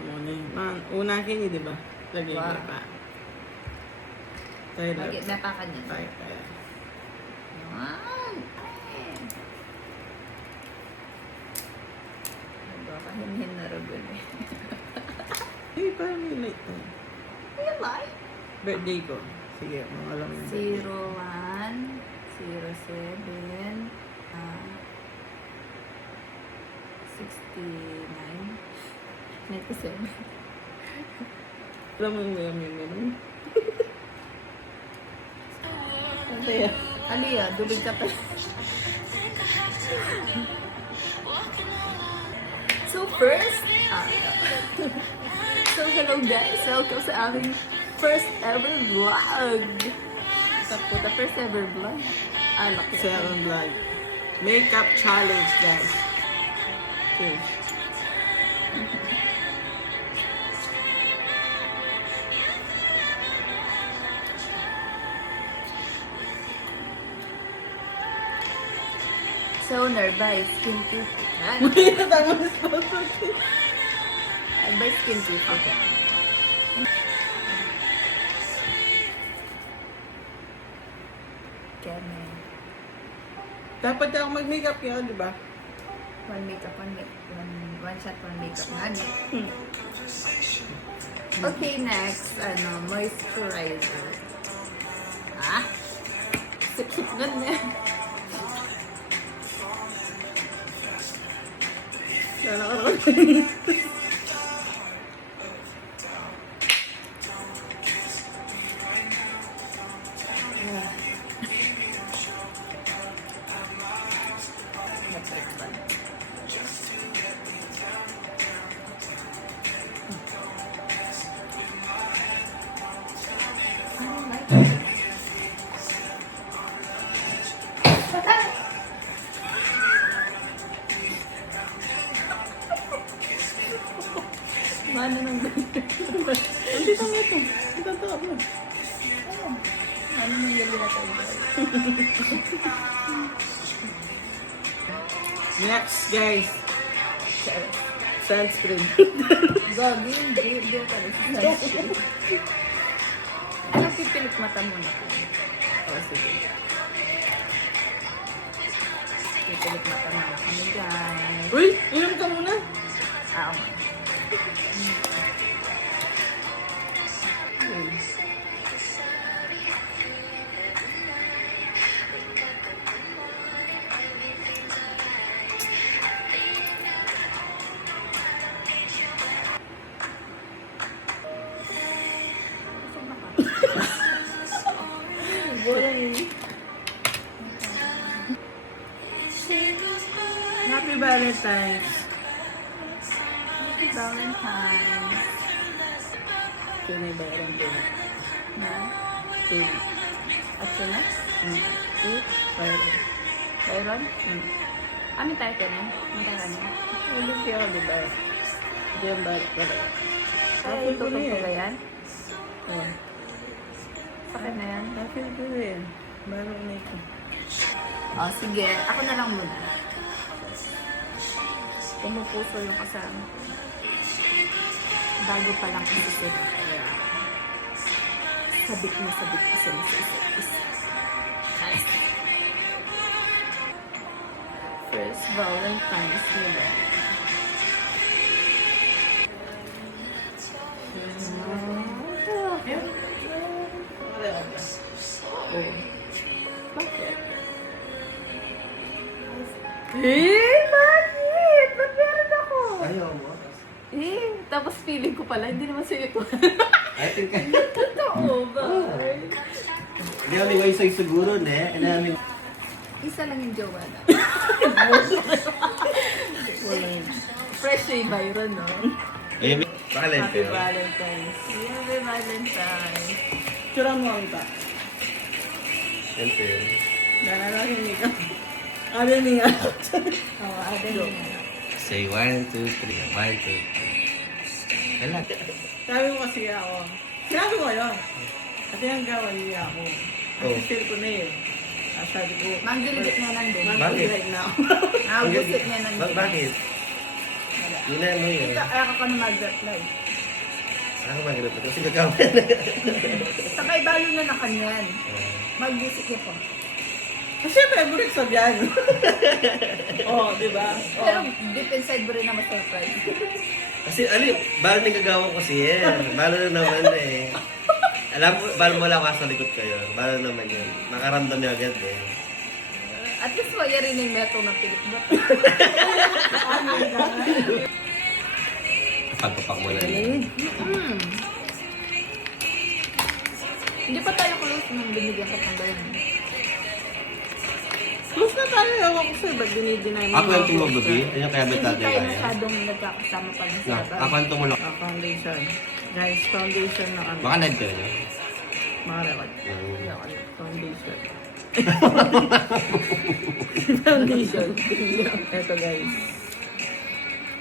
muna yun. Una kayo, di ba? Lagay Wow. ko pa. Tayo lang. Lagi, napakan niya. Tayo. Yan. Nagkakahinhin na ragul eh. Eh, parang may light tayo. May light? Birthday ko. Sige, mga alam mo. 01, 07, 69, 97. Alam mo yung meron? Ano yan? Aliyah, dubig ka pa. So first, so hello guys, welcome sa aming first ever vlog. The first ever vlog. Laki. Seven vlog. Makeup challenge, guys. Okay. Sonar by Skin Tip. Tama na sponsor. By Skin Tip. Okay. Keme. Dapat ako mag-makeup yun, di ba? One makeup, one shot, one makeup. Nani. Okay, next, moisturizer. Sip-sip ganyan. Sana ko Mano nang ganyan? Hindi tama ito. Hindi tama mo. Mano nang ganyan na tayo? Next, guys. Sunscreen. Gagi, hindi ka rin sa sunscreen. Ano pipilit mata muna ko? Sige. Pipilit mata muna kami, guys. Uy, inom ka muna. Oo. Happy Valentine's. Happy Valentine's. Ito na yung bayarang din. Na? Two. At sila? Two. Bayarang. Byron? Amin tayo ka na? Amin tayo ka na? Ulit siya, di ba? Ito yung bayarang. Ay, ito ko na ko yan. ba yan? Oh. Sa akin na yan? Happy ko na yan. Bayarang na ito. Oh, sige. Ako na lang muna. Pumupuso yung kasama. Bago pa lang isisip. Kaya, sabik na sabik isa na sa isa. First Valentine's nila. Oh. Bakit? Bakit? Ba't meron ako? Ayaw mo. Tapos feeling ko pala, hindi naman sa'yo ito. I think Totoo ba? Hindi kami ngayon sa'yo siguro, ne? Namin. Isa lang yung jowa na. Wala. Fresh yung Byron, no? Ayun, Happy Valentine's. Happy Valentine's. Tsura mo ang ita. Siyempre. Nananahinig ka. Arinig nga. Oo, ada niya. Say 1, 2, 3. 1, 2, 3. Wala. Sabi mo kasi ako. Sinabi mo yun. Kasi hanggang wali ako. Oh. Ang feel ko na yun. Sabi ko, Manggiligit niya nandun. Bakit? Manggilig na ako. Gusto niya nandun. Bakit? Wala. Yun na, ano yun. Ito, ayaw ka na mag-reply. Ako mag-group. Kasi nagkamali. Sabay balo na na kanyan. Mag-visit niya po. Siyempre, favorite sa biyan. Oo, di ba? Pero deep inside mo rin na ma-surprise. Kasi ano yun, balo na gagawin ko kasi yan. Balo na naman eh. Alam mo, balo mo lang ako sa likod kayo. Balo naman yun. Makaramdam niya agad eh. At least mayarinig na ito ng Philip Bot. Pagpapak mo na yun. Hindi pa tayo close nung binigyan ka ng bayan. Close na tayo. Ewan ko sa'yo. Ba't dinideny mo? Ako yung tumagabi. Ayun kaya may Hindi tatay tayo kaya. masyadong nagkakasama pa ng Na, sabat. ako yung tumulok. Foundation. Guys, foundation na ano. Baka live ka na. Makarewat. Mm. Foundation. Foundation. Ito guys.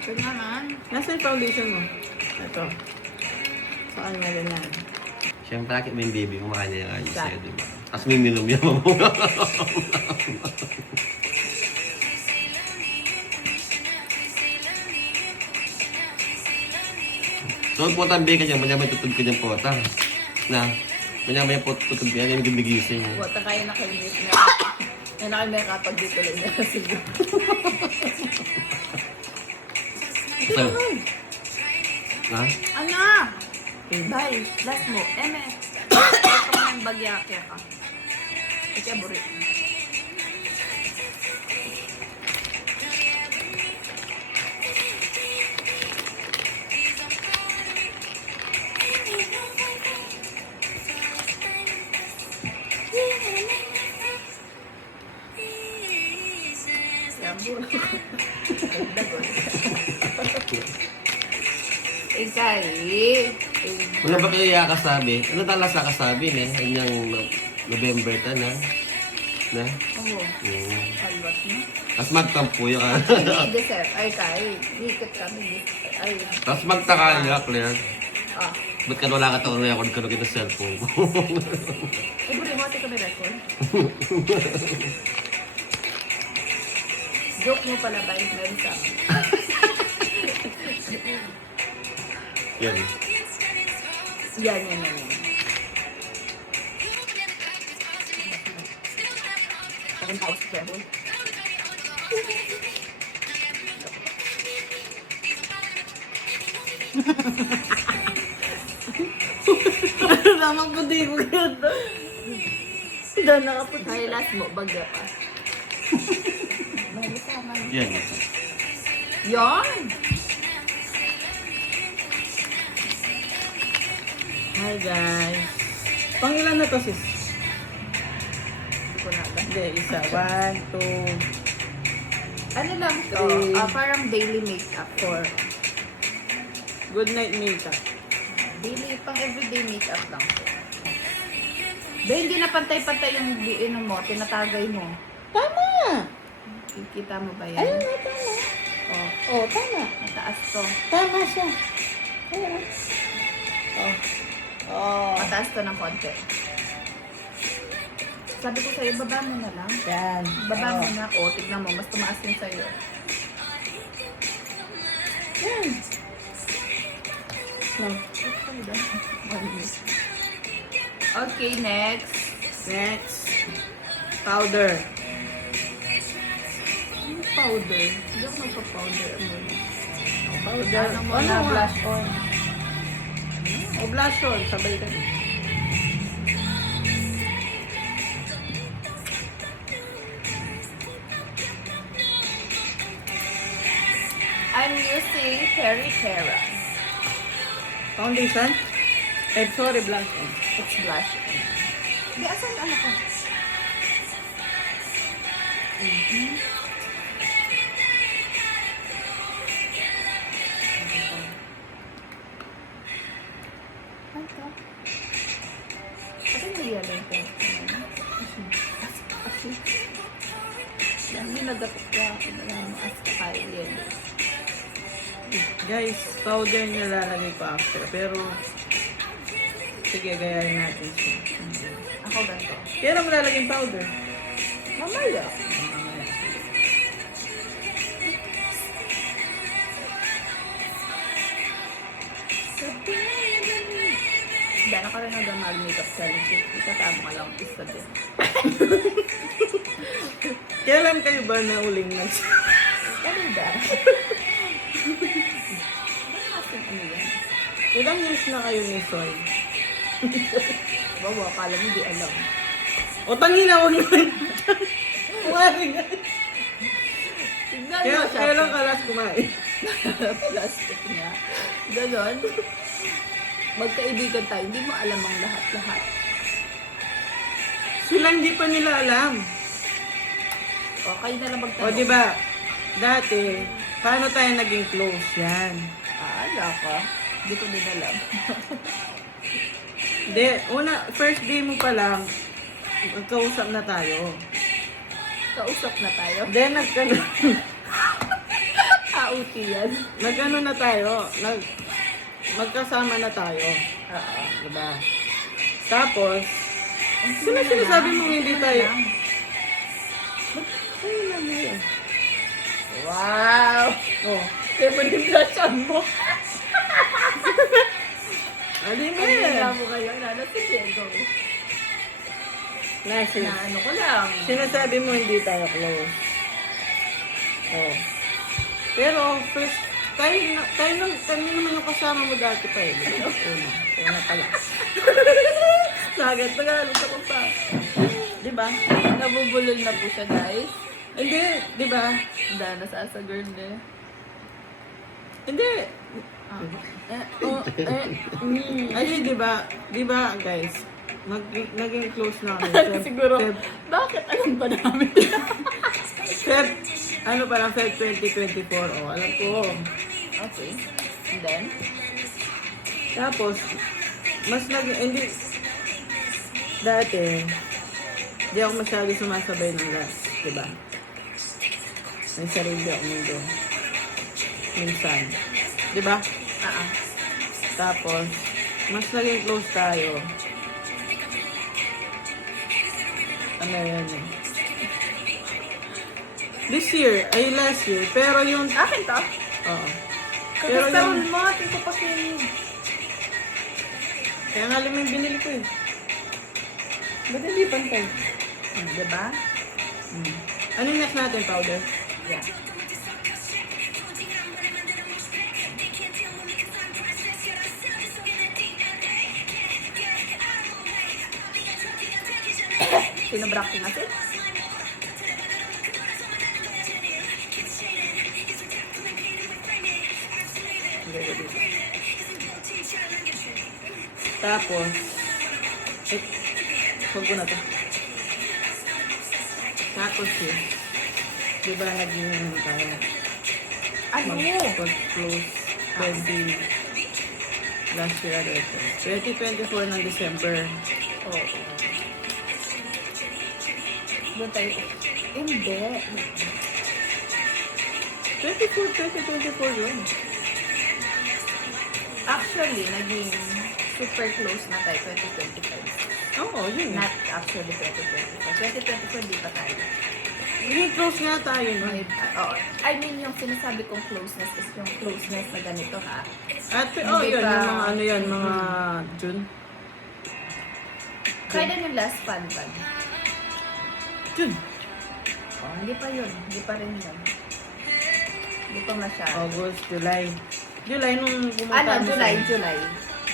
Ganyan. Nasa yung foundation mo? Ito. Sa kanya ganyan. Siyempre, akit mo yung baby mo, makanya yung ayos Sa- sa'yo, di ba? Tapos may minum yan mo. So, putang bigay ka dyan, manya may tutug ka dyan pota. Na, manya may tutug ka dyan, yung gigising. Wata kayo na kayo na. Yan na kayo may kapag dito lang na. Sige. So, ha? Ano? Bye. Last mo. Eme. Ito ko ng bagya kaya ka. Ito burit. Sabon. Dagon. Ikay. Wala ba kayo yakasabi? Ano tala sa kasabi, ne? Anyang November ta na. Na? Oo. Mm. Alwas mo. Tapos magtampo yung Hindi, dessert. Ay, tayo. Ikot kami. Ay. Tapos magtaka niya, Claire. Ah. Ba't ka wala ka taon record ka ng cellphone ko? Eh, buri mo, tika may record. Joke mo pala ba? Meron sa akin. Yan. Yan. Parang tao sa pwede. Lamang po di ko ganda. Doon nakapot. Ay, last mo. Bagya pa. May sama. Yan. Yan! Hi guys. Pangilan na to sis? Hindi ko na alam. Hindi, isa. 1, 2. Ano lang to? Parang daily makeup for Good night makeup. daily, pang everyday makeup lang to. Ba, hindi na pantay-pantay yung diin mo, tinatagay mo. Tama! Kikita mo ba yan? Ayun na, tama. Oh, Oh, tama. mataas to. Tama siya. Ayun. Oh. Oh. Mataas to ng konti. Sabi ko sa'yo, baba mo na lang. Yan. Baba mo Oh. na. O, tignan mo, mas tumaas din sa'yo. Yan. No. Okay, next. Next. Powder. Ano powder? Hindi ako magpa-powder. Powder. Ano mo na, blush on. O blush on. Sabay ka. I'm using Peri Terra. Foundation. Eh, sorry, blush on. It's blush on. Di, asan ano ko? Ano to? Ano yung yellow ko? Asin. Yan, yung nagapit ka. As ka kayo yellow. Guys, powder niya lalagay ko after. Pero, sige, gayahin natin siya. Ako ganito. Pero malalagay yung powder. Mamaya. Dahil ka rin mag-makeup sa lipstick. Ikatama ka lang isa din. Kailan kayo ba na uling Ganun ba? Ano yan? Ilang years na kayo ni Soy? Bawa, akala mo di alam. O tangina, huwag naman. Kumain. Tignan mo siya. Kailan ka last kumain? Plastic niya. Ganon. Magkaibigan tayo, hindi mo alam ang lahat-lahat. Sila hindi pa nila alam. O, kayo na lang magtanong. O diba, dati, paano tayo naging close yan? Ala ka. Hindi ko din alam. Hindi, first day mo pa lang, magkausap na tayo. Kausap na tayo. Then, AUT yan. nagano na tayo, magkasama na tayo. Oo. Diba? Tapos, sinasabi mo hindi tayo. Ay, lang yun. Wow! Oh, Kaya pa din blushan mo. alin mo Ano yan? nga mo kayo? Nano si Diego. Nasi. Na ano ko lang. Sinasabi mo hindi tayo close. Oh. Pero, first, tayo naman yung kasama mo dati pa eh. Di ba? Una pala. Sagad, tagalog ako pa. Di ba? Nabubulol na po siya, guys. Hindi, di ba? Dahil nasasagurn eh. Hindi. Ah. Ay, di ba? Di ba, guys? Naging close na kami. Siguro, bakit alam ba namin? Ano pa lang, Feb 2024. Oh, alam ko. Okay. And then? Tapos, hindi, dati, di ako masyado sumasabay ng last, di ba? May sarili ako mundo. Minsan. Di ba? Tapos, mas naging close tayo. Ano yan eh. This year, ay last year, pero yung, Akin to? oo. Pero Kakastaron yung, mo, ating ko pa kinig. kaya nga lang yung binili ko eh. Ba't hindi pantay? Diba? Ano yung next natin, powder? Yeah. Pinabracking natin? Tapos, huwag ko na to. Tapos yun, di ba naging ano tayo? Ano? Mag-close 20, last year agad. 2024 ng December. Oo. Doon tayo. Hindi. 2024 yun. Actually, naging super close na tayo 2025. Oo, yun. Not actually 2025. 2024, di pa tayo. Naging close nga tayo, no? Oo. I mean, yung sinasabi kong closeness is yung closeness na ganito, ha? At, Hindi yun, pa- yung mga ano yan, mga June. Kailan yung last fun bag? June. Oh, hindi pa yun. Hindi pa rin yun. Hindi pa masyado. August, July. July nung pumunta kami sa inyo. July.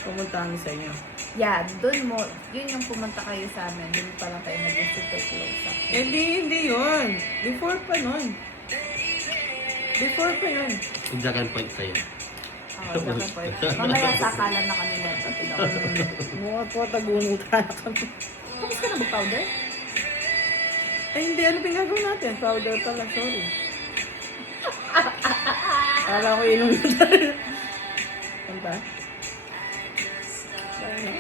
Pumunta kami sa inyo. Yeah, doon mo, yun yung pumunta kayo sa amin. Doon pa lang tayo naging super close. Hindi yun. Before pa nun. Before pa yun. Exact point sa'yo. Oo, dapat po. Mamaya sakalan na kami na sa pilaw. Mukha po, tagunutan na kami. Tapos ka na mag-powder? Ay, hindi. Ano pinagawin natin? Powder pala, sorry. Kala ko inom na tayo. Ano ba? Ano?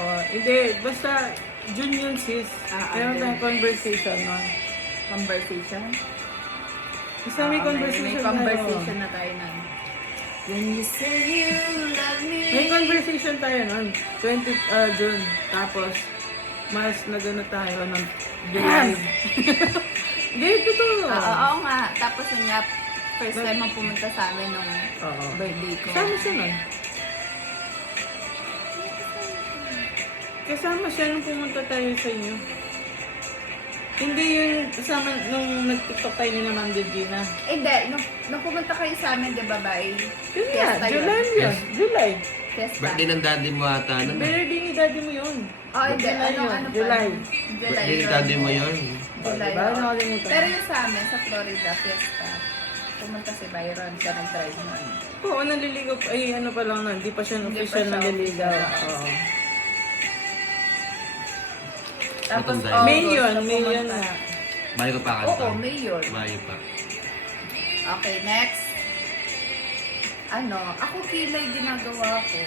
Oh, hindi. Basta, June yun, sis. Meron June. tayong conversation nun. Conversation? Basta may conversation May tayo. conversation na tayo nun. When you say you love me. May conversation tayo nun. 20 June. Tapos, mas nagano tayo ng July. Hindi, totoo. Oo nga. Tapos yun nga, first time ang pumunta sa amin nung Oo. birthday ko. Kasama siya nun. Kasama siya nung pumunta tayo sa inyo. Hindi yung kasama nung nag-tiktok tayo ni Ma'am Regina. Hindi, nung pumunta kayo sa amin, di ba, Bay? Yun nga, Fiesta yun. July yun. July. Fiesta. Birthday ng daddy mo ata, ano na? Birthday ni daddy mo yun. Oh, hindi. July Ano yun, pa? July. July Birthday ng yun. daddy mo yun. July. Diba? oo. Nakalimutan. Pero yung sa amin, sa Florida, Fiesta. Pumunta si Byron, siya nag-drive nun. Oo, naliligaw pa. Ay, ano pa lang nun. Hindi pa siya Hindi pa official siya naliligaw. official. Oo. Matanda Tapos, yun. August May yun, na May yun pumunta. nga. Mayo ko pa kanta. Oo, May yun. Mayo pa. Okay, next. Ano, ako kilay ginagawa ko.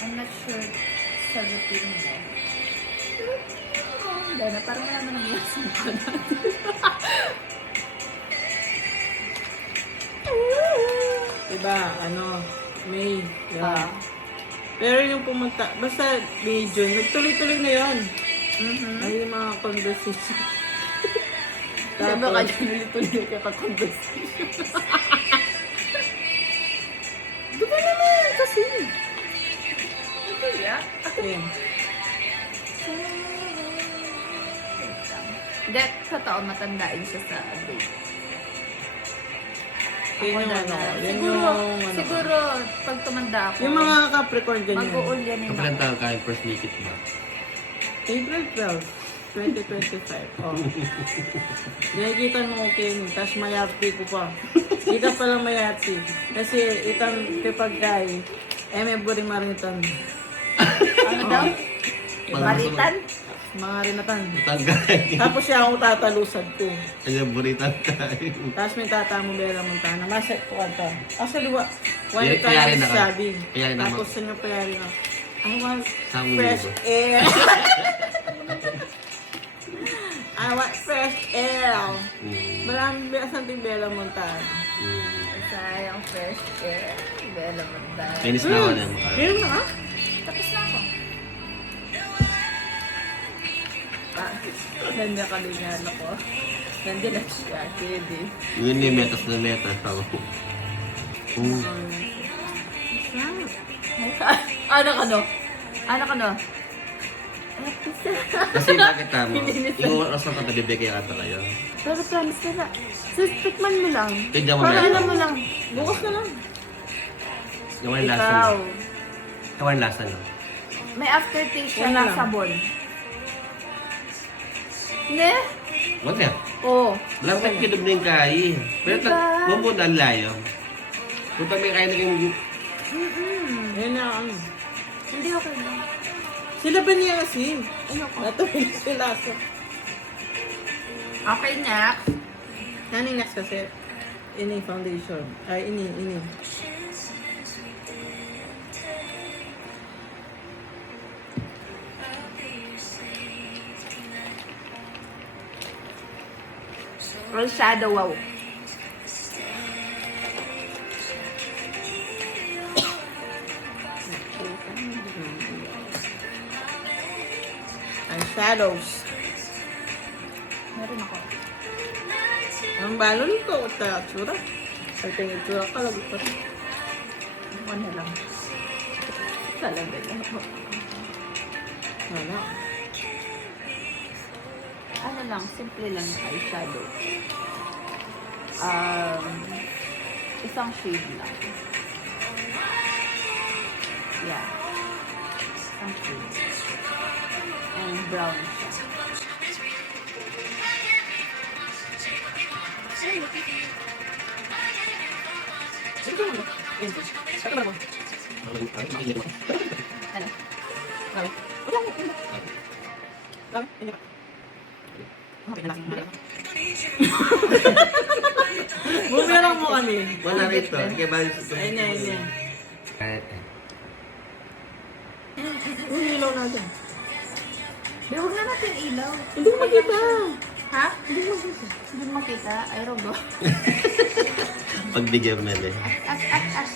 I'm not sure sa routine mo. Hindi na, parang wala na nangyayari sa mukha natin. Diba, ano, May. Yun. Ah. Pero yung pumunta, basta May, June, nagtuloy-tuloy na yun. Mhm. Ay, yung mga conversation. Sabi ka Tapos, dyan ulit-ulit ka conversation. diba naman, kasi. Yeah. Yun. Hindi, totoo, matandaan siya sa date. Yun yung Ako ano, na. yun Siguro, yung ano. siguro, pag tumanda ako, Yung mga Capricorn ganyan. mag-uulyanin Kapalang ako. taon ka yung first naked ba? April 12, 2025. Oh. Nakikita mo okay, tapos mayarti ko pa. Kita pa lang mayarti. Kasi itang kipagkay, may buri maritan. Ano daw? Maritan? Mga rinatan. Tanggay. Tapos siya ako tatalusad ko. Kanya buritan tayo. Tapos may tatamo Bella Montana. Maset ko kanta. Actually, one Kaya- time kaya rin is ako. sabi. Kaya rin Tapos ako. siya payari na. I want Samong fresh libo. air. I want fresh air. Maraming something Bella Montana. Sayang fresh air. Bella Montana. Penis na ako na yung mukha. Meron na ah? Tapos na ako. Nandiyan ka din yan ako. Nandiyan na siya. Kedi. Yun yung metas na metas. Ako. Ano ka no? Ano ka no? Kasi nakita mo, yung oras ng pagkabibig kaya ata kayo. Pero promise ka na. Sis, tikman mo lang. Tignan mo Para na. alam mo lang. Bukas na lang. Yung walang lasa Ikaw. lang. Yung walang lasa lang. May aftertaste siya Yan na lang. sabon. Ne? Wag na. Oo. Walang nagkilog na yung kain. Pero Diba? mamunta ang layo. Kung may kain na yung... Yan na ano. Hindi okay lang. Sila ba niya kasi? Ano ko? Natuloy sila. So, Okay na. naning next kasi, ini foundation. Ay, ini. Or shadow wow. Ang shadows. Meron ako. Ang balon ko, ta tsura. Ay, tingin tsura ka, lagot pa. Ako na lang. Talaga lang ako. Wala. Ano lang, simple lang yung eyeshadow. Isang shade lang. Yeah. Isang shade. And brown siya. Ano? Bumirang mo kami. Wala rito. Kaya ba yung... Ayun na, ayun na. Kahit Uy, ilaw natin. Di, huwag na natin ilaw. Hindi ko makita. Ha? Hindi mo makita. Hindi mo makita. Ay, rogo. pagbigyan na din. As.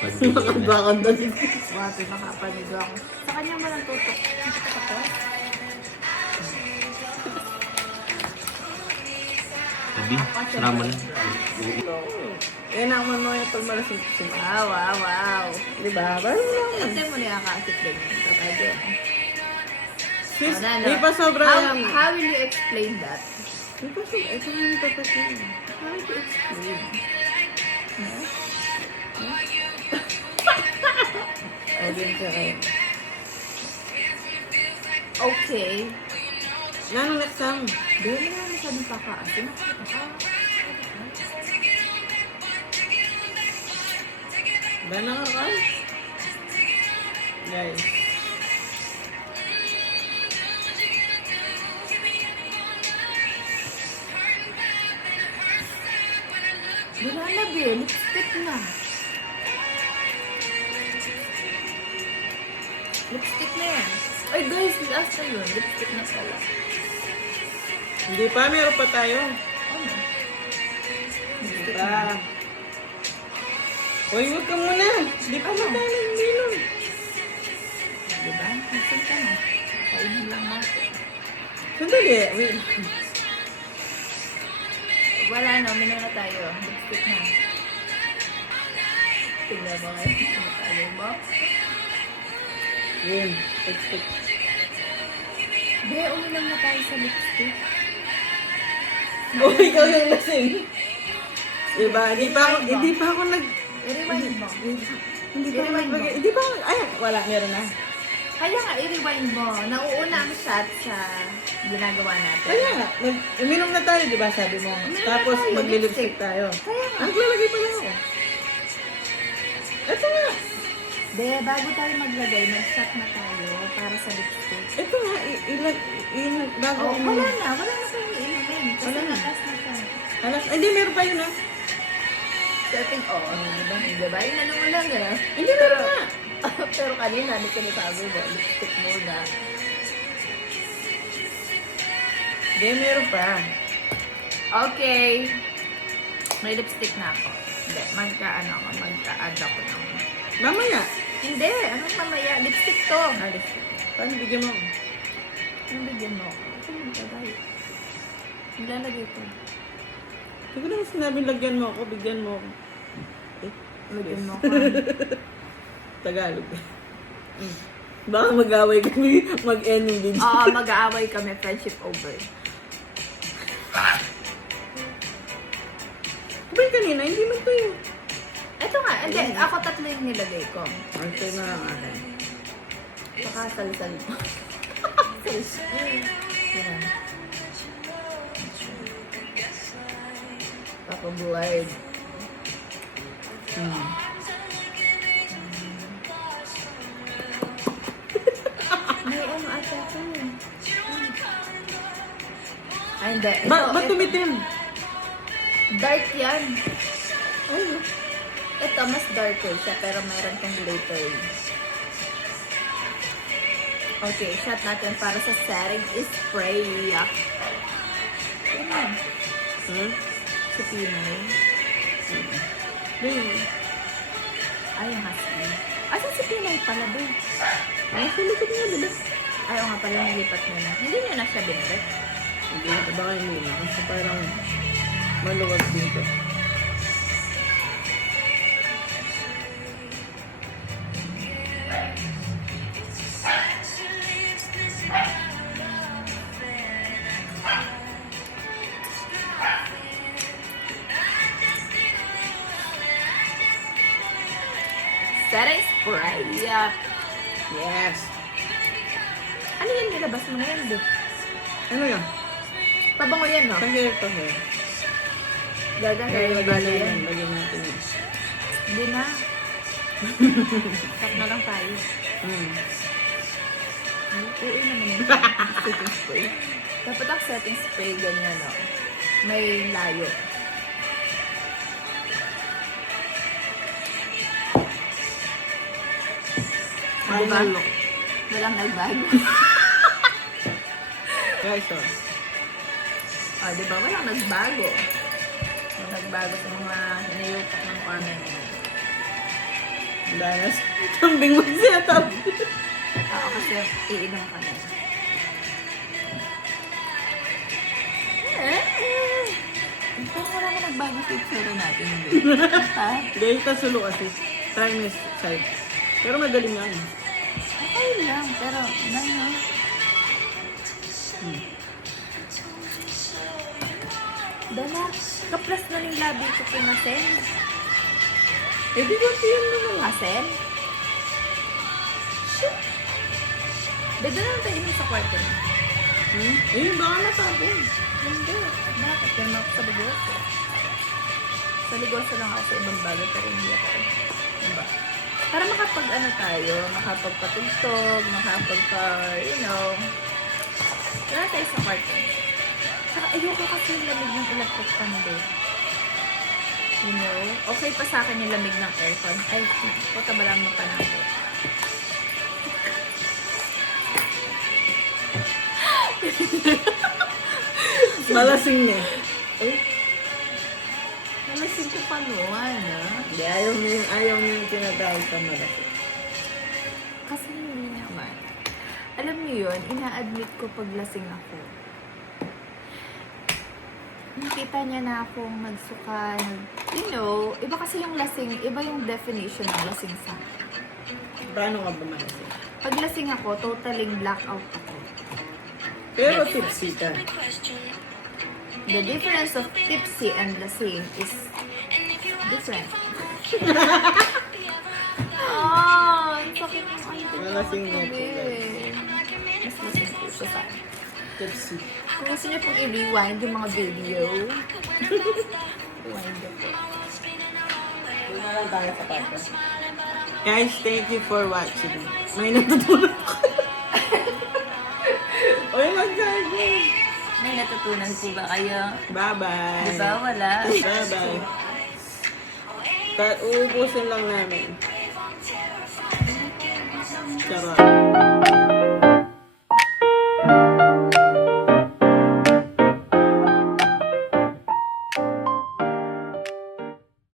Pagbigyan na. Nakabakang dali. Wati, makapanigo ako. Sa kanya mo lang tutok. Tutok ako. B. Sara mo na. Yan ang mano yung pag malasing kusing. Wow, wow, wow. Diba? Parang lang. Kasi mo niya kakasip din yun. Kapag yun. Sis, Wala na. di pa sobra yan. How will you explain that? Di pa sobra. Ito na yung papasin. How will you explain? Again ka kayo. Okay. Nanong next time? Di mo naman masyadong pakaasin. Ba na ka ka? Guys. Wala na, be. Lipstick na. Lipstick na yan. Ay, guys, last na yun. Lipstick na pala. Hindi pa, meron pa tayo. Ano? Hindi pa. Uy, huwag ka muna. Di pa na tayo nagminom. Diba? Nasaan ka na? Kainin lang natin. Sandali. Wait. Wala na, uminom na tayo. Lipstick na. Tingnan mo ngayon. Ano tayo mo? Yun. Lipstick. Be, uminom na tayo sa lipstick. Uy, ikaw yung lasing. Diba? Hindi pa ako nag... I-rewind mo. Hindi pa ako I-rewind mo. nag... Hindi pa ako... Ay, wala. Meron na. Kaya nga, i-rewind mo. Nauuna ang shot sa ginagawa natin. Kaya nga. Uminom na tayo, di ba? Sabi mo. Uminom na Tapos tayo, maglilipstick lipstick. tayo. Kaya nga. Naglalagay pa lang ako. Ito nga. Be, bago tayo maglagay, mag-shot na tayo para sa lipstick. Ito nga. Bago Oh, uminom. wala na tayong iinumin. Kasi Wala na. natas na tayo. Alas, ay, hindi, meron pa yun ah. Setting, diba? Diba? Inano mo lang eh. Hindi, meron nga. Pero kanina, ano sinasabi mo? Lipstick muna. Hindi, meron pa. Okay. May lipstick na ako. Hindi, magka-add ako ng... Mamaya. Hindi, anong mamaya? Lipstick to. Alis. Paano bigyan mo? Anong bigyan mo? Ito yung tagay. Nilalagay ko. Hindi ko naman sinabing lagyan mo ako, bigyan mo ako. Lagyan mo ko. Tagalog. Baka mag-away kami, mag-ending din. Oo, mag-aaway kami. Friendship over. Ba kanina, hindi man to yun. Ito nga, hindi. Ako tatlo yung nilagay ko. Ito na lang akin. Baka sal-sal mo. Yan. Papa-blurred. May ano ata ito. Ay, hindi. Ba't tumitim? Dark yan. Ay, ito, mas darker siya, pero mayroon kang glitter. Okay, shot natin para sa setting spray. Ayan. Sa Pinay. Ayun. Ay, ang husky. Asan si Pinay pala ba? Ay, sulikot nga, diba? Ayaw nga pala, nilipat niya na. Hindi niya na siya binalik. Hindi, baka hindi na. Kasi parang maluwag dito. Setting spray. Yeah. Yes. Ano yan? Nilabas mo na yan, di? Ano yan? Pabango yan, no? Saan kayo ito, hair? Gagawin yung balo yan. Lagyan natin yun. Hindi na. Stop na lang tayo. Ay, uwi naman yung setting spray. Dapat ang setting spray ganyan, no? May layo. Ay, Diba? malo. Walang nagbago. Guys, oh. Diba? Walang nagbago. Walang nagbago sa mga hinayupak ng comment. Danas. Kambing mo siya, tabi. Oo, kasi iinom ka na. Pero wala na nagbago sa itsura natin. Hindi. Ha? Dahil sulo kasi. Try mo yung side. Pero madaling yan. Okay lang. Pero, ano? Dala, kaplas na ng labi ko pinasen. Eh, di ba yun naman? Asen? Beda na tayo inom sa kwarto niya. Eh, baka nasabon. Hindi. Bakit? Kaya ako sa Ligoso. Sa Ligoso lang ako sa ibang bagay, pero hindi ako. Diba? Para makapag-ano tayo, makapagpatugtog, wala tayo sa kwarto. Saka ayoko kasi yung lamig ng electric fan din. You know? Okay pa sa akin yung lamig ng aircon. Ay, puta ba lang mapanakot. Malasing niya. Eh? Malasing ko pa noon, ha? Hindi, ayaw niya yung tinatawag sa malasing. Kasi hindi naman. Alam niyo yun, ina-admit ko pag lasing ako. Nakita niya na akong nagsuka, iba kasi yung lasing, iba yung definition ng lasing sa akin. Paano ka ba malasing? Pag lasing ako, totaling blackout ako. Pero tipsy ka. The difference of tipsy and lasing is different. Ang sakit ng auntie ko. Malasing na po, Mas lasing po siya sa akin. Tipsy. Kung gusto niyo pong i-rewind yung mga video, rewind niyo po. Doon na lang tayo sa kwarto. Guys, thank you for watching. May natutunan ko. Oy, mag-gago. May natutunan po ba kayo? Bye-bye. Di ba? Wala. Bye-bye. Uubusin lang namin. Charot.